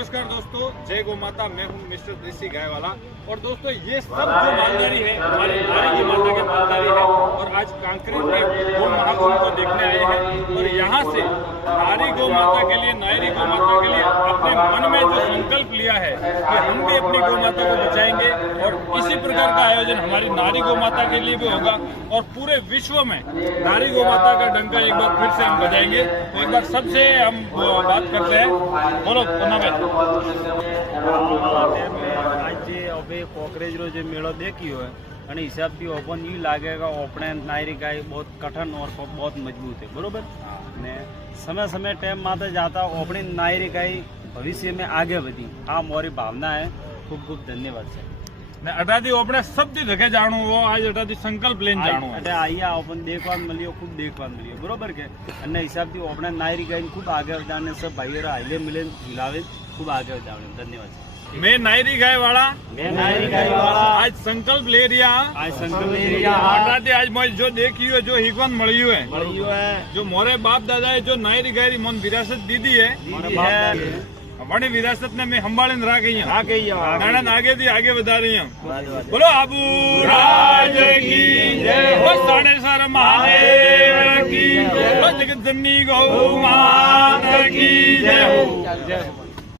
नमस्कार दोस्तों, जय गौ माता। मैं हूं मिस्टर देसी गाय वाला। और दोस्तों ये सब जो मालधारी है हमारी नारी गौ माता के मालधारी है और आज कांकरेज के गौ महाकुंभ को देखने आए हैं। और यहाँ से नारी गौ माता के लिए, नायरी गौ माता के लिए अपने मन में जो संकल्प लिया है कि हम भी अपनी गौ माता को बचाएंगे और इसी प्रकार का आयोजन हमारी नारी गौ माता के लिए भी होगा और पूरे विश्व में नारी गौ माता का डंका एक बार फिर से हम बजाएंगे। तो एक बार सबसे हम बात करते हैं। बोलो आज अभी कोकरेज रो जो मेलो देखियो है અને હિસાબથી ઓપન એ લાગેगा આપણે નાયરી ગાય बहुत कठिन और बहुत मजबूत है बरोबर ने समय समय टाइम माते जाता अपनी नायरी गाय भविष्य में आगे बढ़ी आ मोरी भावना है। खूब खूब धन्यवाद सर। मैं अटादी अपने सब दी जगह जानू वो आज अटादी संकल्प लेने जानू अटे आइया अपन देखवा मिलियो खूब देखवा मिलियो बरोबर के અને હિસાબથી આપણે નાયરી ગાય खूब आगे जाने सब भाईओ हाईले मिले हिलावे खूब आगे जाने। धन्यवाद सर। मैं नायरी गाय वाला आज संकल्प ले रिया आज मैं जो देखियो जो हिकवन मळियो है जो मोरे बाप दादा है जो नायरी गाय मन विरासत दीदी है अपनी विरासत ने मैं संभाळीने राखी आगे थी आगे बता रही हूँ। बोलो आबू राज की जय हो, साड़ेसर महादेव की जय हो, जगत जननी गौ माता की जय हो।